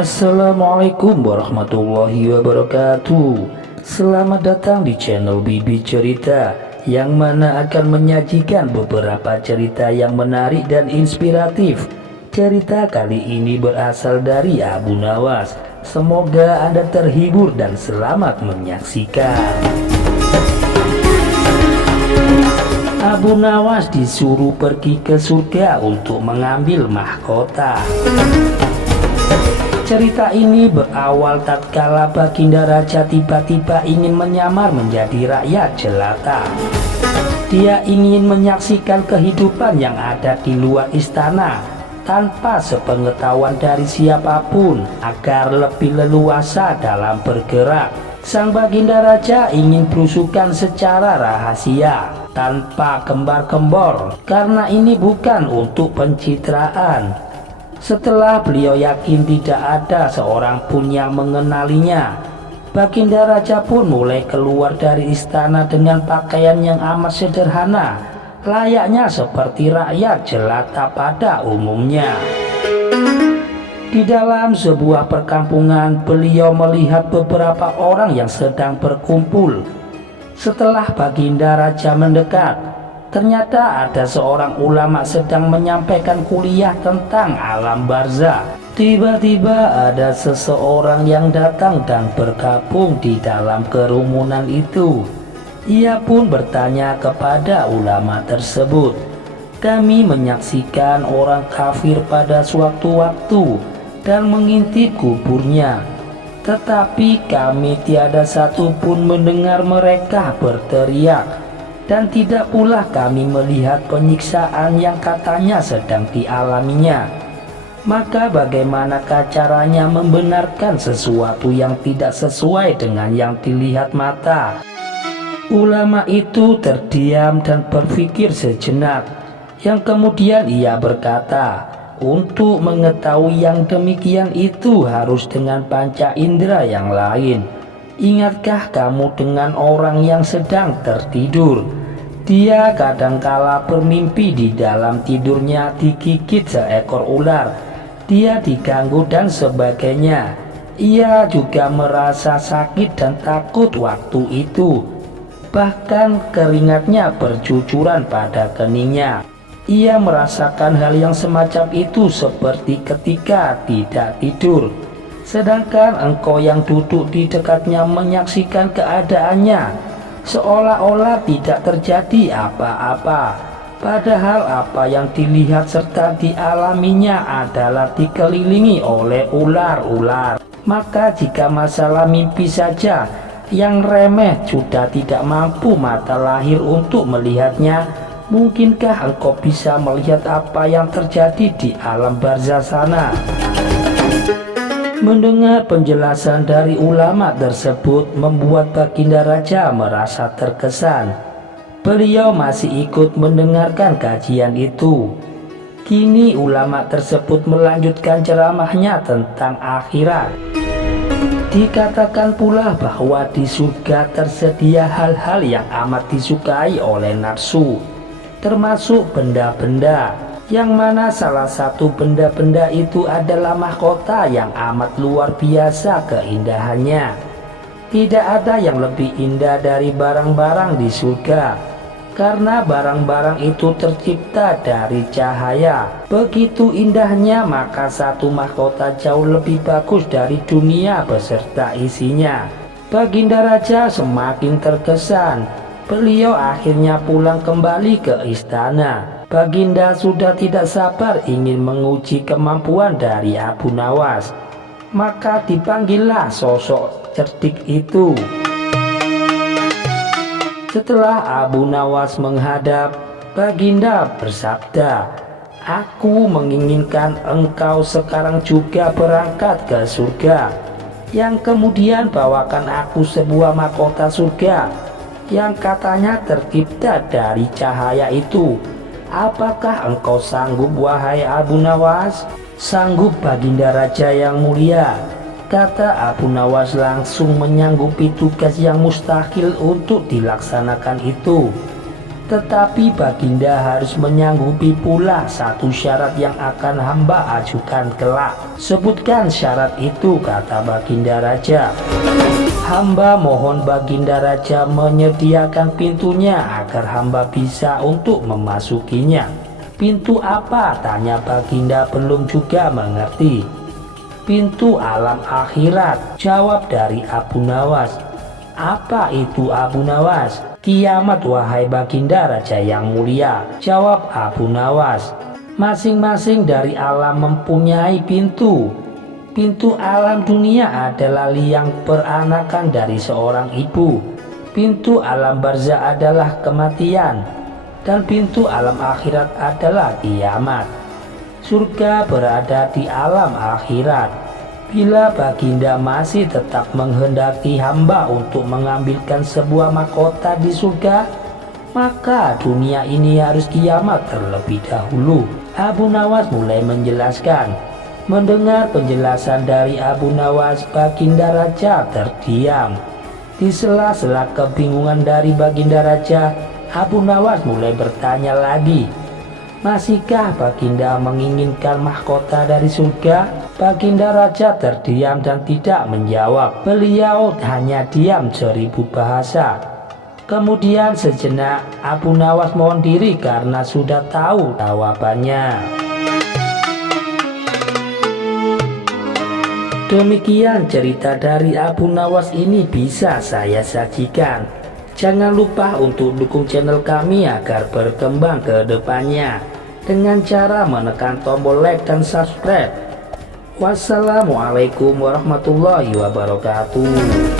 Assalamualaikum warahmatullahi wabarakatuh. Selamat datang di channel Bibi Cerita, yang mana akan menyajikan beberapa cerita yang menarik dan inspiratif. Cerita kali ini berasal dari Abu Nawas. Semoga Anda terhibur dan selamat menyaksikan. Abu Nawas disuruh pergi ke surga untuk mengambil mahkota. Cerita ini berawal tatkala Baginda Raja tiba-tiba ingin menyamar menjadi rakyat jelata. Dia ingin menyaksikan kehidupan yang ada di luar istana tanpa sepengetahuan dari siapapun agar lebih leluasa dalam bergerak. Sang Baginda Raja ingin berusukan secara rahasia tanpa gembar-gembor, karena ini bukan untuk pencitraan. Setelah beliau yakin tidak ada seorang pun yang mengenalinya, Baginda Raja pun mulai keluar dari istana dengan pakaian yang amat sederhana, layaknya seperti rakyat jelata pada umumnya. Di dalam sebuah perkampungan, beliau melihat beberapa orang yang sedang berkumpul. Setelah Baginda Raja mendekat, ternyata ada seorang ulama sedang menyampaikan kuliah tentang alam barzah. Tiba-tiba ada seseorang yang datang dan bergabung di dalam kerumunan itu. Ia pun bertanya kepada ulama tersebut, "Kami menyaksikan orang kafir pada suatu waktu dan mengintip kuburnya, tetapi kami tiada satu pun mendengar mereka berteriak, dan tidak pula kami melihat penyiksaan yang katanya sedang dialaminya. Maka bagaimanakah caranya membenarkan sesuatu yang tidak sesuai dengan yang dilihat mata?" Ulama itu terdiam dan berpikir sejenak, yang kemudian ia berkata, "Untuk mengetahui yang demikian itu harus dengan panca indera yang lain. Ingatkah kamu dengan orang yang sedang tertidur? Dia kadangkala bermimpi di dalam tidurnya digigit seekor ular, dia diganggu dan sebagainya. Ia juga merasa sakit dan takut waktu itu. Bahkan keringatnya bercucuran pada keningnya. Ia merasakan hal yang semacam itu seperti ketika tidak tidur. Sedangkan engkau yang duduk di dekatnya menyaksikan keadaannya, seolah-olah tidak terjadi apa-apa. Padahal apa yang dilihat serta dialaminya adalah dikelilingi oleh ular-ular. Maka jika masalah mimpi saja yang remeh sudah tidak mampu mata lahir untuk melihatnya, mungkinkah engkau bisa melihat apa yang terjadi di alam barzah sana?" Mendengar penjelasan dari ulama tersebut membuat Baginda Raja merasa terkesan. Beliau masih ikut mendengarkan kajian itu. Kini ulama tersebut melanjutkan ceramahnya tentang akhirat. Dikatakan pula bahwa di surga tersedia hal-hal yang amat disukai oleh nafsu, termasuk benda-benda, yang mana salah satu benda-benda itu adalah mahkota yang amat luar biasa keindahannya. Tidak ada yang lebih indah dari barang-barang di surga, karena barang-barang itu tercipta dari cahaya. Begitu indahnya, maka satu mahkota jauh lebih bagus dari dunia beserta isinya. Baginda Raja semakin terkesan. Beliau akhirnya pulang kembali ke istana. Baginda sudah tidak sabar ingin menguji kemampuan dari Abu Nawas. Maka dipanggillah sosok cerdik itu. Setelah Abu Nawas menghadap, Baginda bersabda, "Aku menginginkan engkau sekarang juga berangkat ke surga, yang kemudian bawakan aku sebuah mahkota surga yang katanya tercipta dari cahaya itu. Apakah engkau sanggup, wahai Abu Nawas?" "Sanggup, Baginda Raja yang mulia," kata Abu Nawas, langsung menyanggupi tugas yang mustahil untuk dilaksanakan itu. Tetapi Baginda harus menyanggupi pula satu syarat yang akan hamba ajukan kelak. Sebutkan syarat itu, kata Baginda Raja. Hamba mohon Baginda Raja menyediakan pintunya agar hamba bisa untuk memasukinya. Pintu apa? Tanya Baginda belum juga mengerti. Pintu alam akhirat, jawab dari Abu Nawas. Apa itu Abu Nawas? Kiamat wahai Baginda Raja yang mulia, jawab Abu Nawas. Masing-masing dari alam mempunyai pintu. Pintu alam dunia adalah liang peranakan dari seorang ibu. Pintu alam barzah adalah kematian. Dan pintu alam akhirat adalah kiamat. Surga berada di alam akhirat. Bila Baginda masih tetap menghendaki hamba untuk mengambilkan sebuah mahkota di surga, maka dunia ini harus kiamat terlebih dahulu. Abu Nawas mulai menjelaskan. Mendengar penjelasan dari Abu Nawas, Baginda Raja terdiam. Di sela-sela kebingungan dari Baginda Raja, Abu Nawas mulai bertanya lagi. Masihkah Baginda menginginkan mahkota dari surga? Baginda Raja terdiam dan tidak menjawab. Beliau hanya diam 1000 bahasa. Kemudian sejenak Abu Nawas mohon diri karena sudah tahu jawabannya. Demikian cerita dari Abu Nawas ini bisa saya sajikan. Jangan lupa untuk dukung channel kami agar berkembang ke depannya dengan cara menekan tombol like dan subscribe. Wassalamualaikum warahmatullahi wabarakatuh.